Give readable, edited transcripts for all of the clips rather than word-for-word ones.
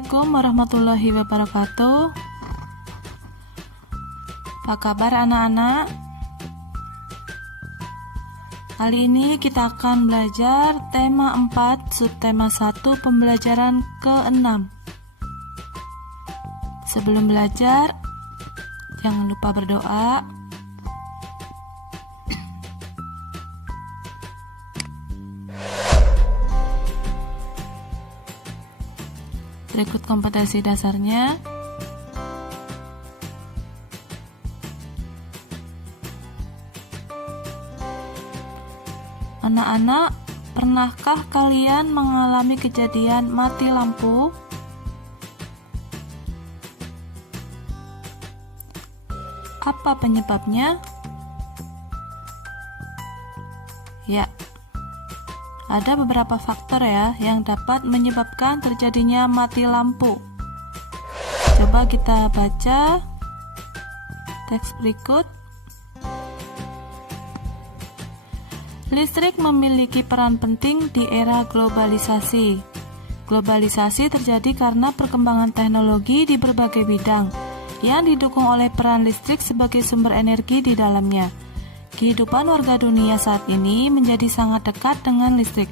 Assalamualaikum warahmatullahi wabarakatuh. Apa kabar anak-anak? Kali ini kita akan belajar tema 4, subtema 1, pembelajaran ke-6. Sebelum belajar, jangan lupa berdoa. Berikut kompetensi dasarnya. Anak-anak, pernahkah kalian mengalami kejadian mati lampu? Apa penyebabnya? Ya, ada beberapa faktor ya yang dapat menyebabkan terjadinya mati lampu. Coba kita baca teks berikut. Listrik memiliki peran penting di era globalisasi. Globalisasi terjadi karena perkembangan teknologi di berbagai bidang yang didukung oleh peran listrik sebagai sumber energi di dalamnya. Kehidupan warga dunia saat ini menjadi sangat dekat dengan listrik.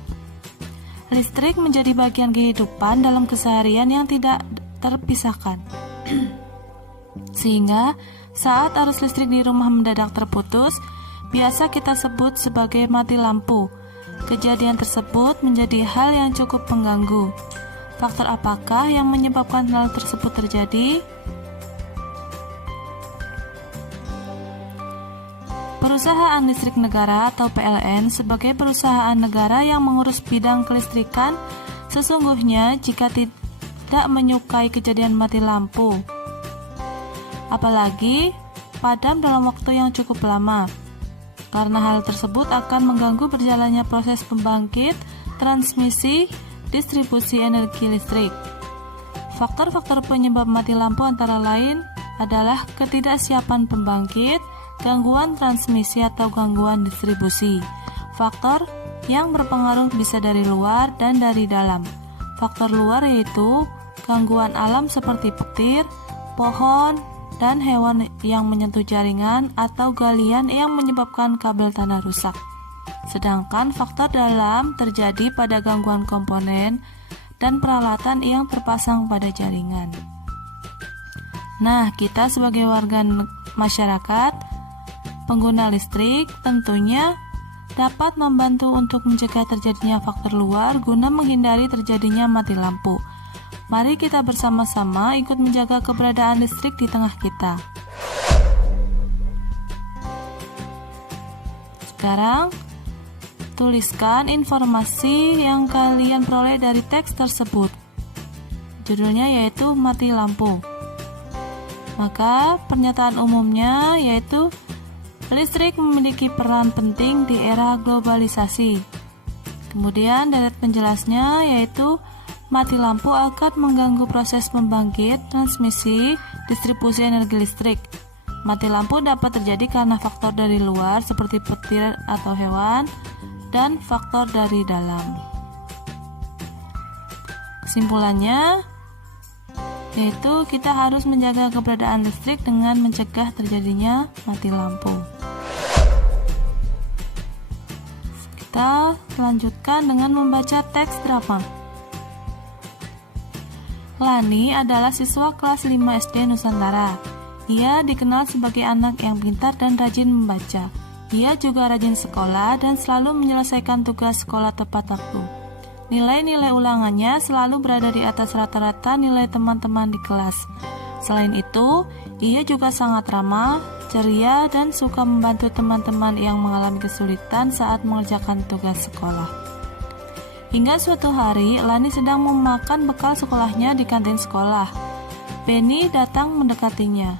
Listrik menjadi bagian kehidupan dalam keseharian yang tidak terpisahkan. Sehingga saat arus listrik di rumah mendadak terputus, biasa kita sebut sebagai mati lampu. Kejadian tersebut menjadi hal yang cukup mengganggu. Faktor apakah yang menyebabkan hal tersebut terjadi? Perusahaan Listrik Negara atau PLN sebagai perusahaan negara yang mengurus bidang kelistrikan, sesungguhnya jika tidak menyukai kejadian mati lampu, apalagi padam dalam waktu yang cukup lama, karena hal tersebut akan mengganggu berjalannya proses pembangkit, transmisi, distribusi energi listrik. Faktor-faktor penyebab mati lampu antara lain adalah ketidaksiapan pembangkit, gangguan transmisi atau gangguan distribusi. Faktor yang berpengaruh bisa dari luar dan dari dalam. Faktor luar yaitu gangguan alam seperti petir, pohon, dan hewan yang menyentuh jaringan atau galian yang menyebabkan kabel tanah rusak. Sedangkan faktor dalam terjadi pada gangguan komponen dan peralatan yang terpasang pada jaringan. Nah, kita sebagai warga masyarakat pengguna listrik tentunya dapat membantu untuk mencegah terjadinya faktor luar guna menghindari terjadinya mati lampu. Mari kita bersama-sama ikut menjaga keberadaan listrik di tengah kita. Sekarang, tuliskan informasi yang kalian peroleh dari teks tersebut. Judulnya yaitu mati lampu. Maka pernyataan umumnya yaitu listrik memiliki peran penting di era globalisasi. Kemudian deret penjelasnya yaitu mati lampu akan mengganggu proses pembangkit, transmisi, distribusi energi listrik. Mati lampu dapat terjadi karena faktor dari luar seperti petir atau hewan dan faktor dari dalam. Kesimpulannya yaitu kita harus menjaga keberadaan listrik dengan mencegah terjadinya mati lampu. Kita lanjutkan dengan membaca teks drama. Lani adalah siswa kelas 5 SD Nusantara. Ia dikenal sebagai anak yang pintar dan rajin membaca. Ia juga rajin sekolah dan selalu menyelesaikan tugas sekolah tepat waktu. Nilai-nilai ulangannya selalu berada di atas rata-rata nilai teman-teman di kelas. Selain itu, ia juga sangat ramah, ceria, dan suka membantu teman-teman yang mengalami kesulitan saat mengerjakan tugas sekolah. Hingga suatu hari, Lani sedang memakan bekal sekolahnya di kantin sekolah. Benny datang mendekatinya.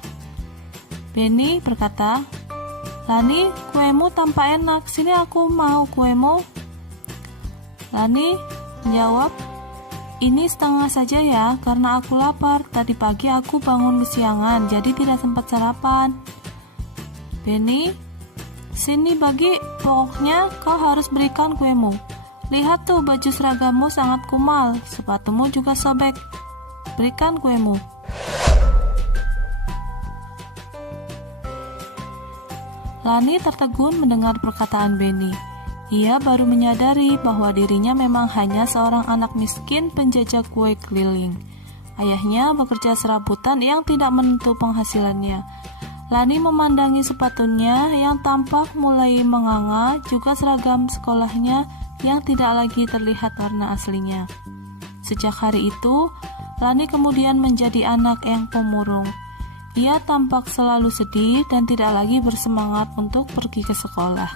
Benny berkata, "Lani, kuemu tampak enak, sini aku mau kuemu." Lani menjawab, "Ini setengah saja ya, karena aku lapar. Tadi pagi aku bangun kesiangan, jadi tidak sempat sarapan." Benny, "Sini bagi, pokoknya kau harus berikan kuemu. Lihat tuh, baju seragammu sangat kumal, sepatumu juga sobek." berikan kuemu. Lani tertegun mendengar perkataan Benny. Ia baru menyadari bahwa dirinya memang hanya seorang anak miskin penjajah kue keliling. Ayahnya bekerja serabutan yang tidak menentu penghasilannya. Lani memandangi sepatunya yang tampak mulai menganga, juga seragam sekolahnya yang tidak lagi terlihat warna aslinya. Sejak hari itu, Lani kemudian menjadi anak yang pemurung. Ia tampak selalu sedih dan tidak lagi bersemangat untuk pergi ke sekolah.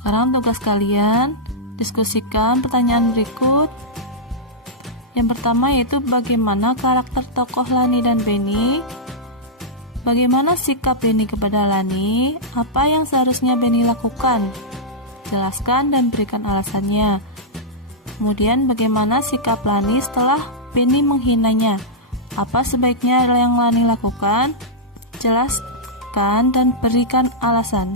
Sekarang tugas kalian, diskusikan pertanyaan berikut. Yang pertama yaitu bagaimana karakter tokoh Lani dan Benny? Bagaimana sikap Benny kepada Lani? Apa yang seharusnya Benny lakukan? Jelaskan dan berikan alasannya. Kemudian bagaimana sikap Lani setelah Benny menghinanya? Apa sebaiknya yang Lani lakukan? Jelaskan dan berikan alasan.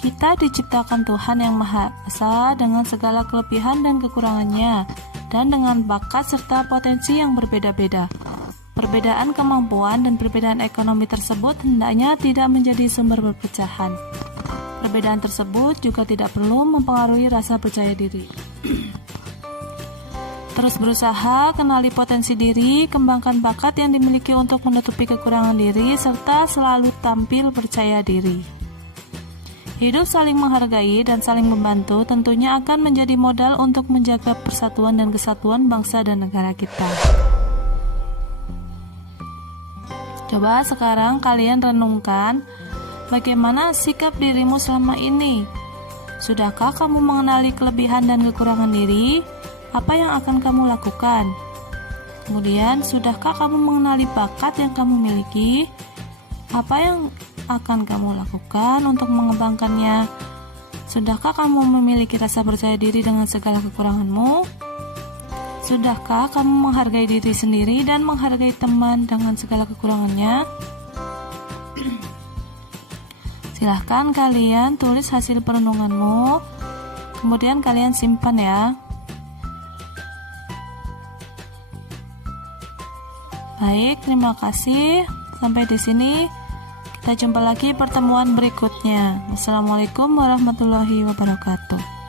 Kita diciptakan Tuhan Yang Maha Esa dengan segala kelebihan dan kekurangannya, dan dengan bakat serta potensi yang berbeda-beda. Perbedaan kemampuan dan perbedaan ekonomi tersebut hendaknya tidak menjadi sumber perpecahan. Perbedaan tersebut juga tidak perlu mempengaruhi rasa percaya diri. Terus berusaha, kenali potensi diri, kembangkan bakat yang dimiliki untuk menutupi kekurangan diri, serta selalu tampil percaya diri. Hidup saling menghargai dan saling membantu tentunya akan menjadi modal untuk menjaga persatuan dan kesatuan bangsa dan negara kita. Coba sekarang kalian renungkan bagaimana sikap dirimu selama ini. Sudahkah kamu mengenali kelebihan dan kekurangan diri? Apa yang akan kamu lakukan? Kemudian, sudahkah kamu mengenali bakat yang kamu miliki? Apa yang akan kamu lakukan untuk mengembangkannya? Sudahkah kamu memiliki rasa percaya diri dengan segala kekuranganmu? Sudahkah kamu menghargai diri sendiri dan menghargai teman dengan segala kekurangannya? Silahkan kalian tulis hasil perenunganmu, kemudian kalian simpan ya. Baik, terima kasih. Sampai di sini. Kita jumpa lagi pertemuan berikutnya. Wassalamualaikum warahmatullahi wabarakatuh.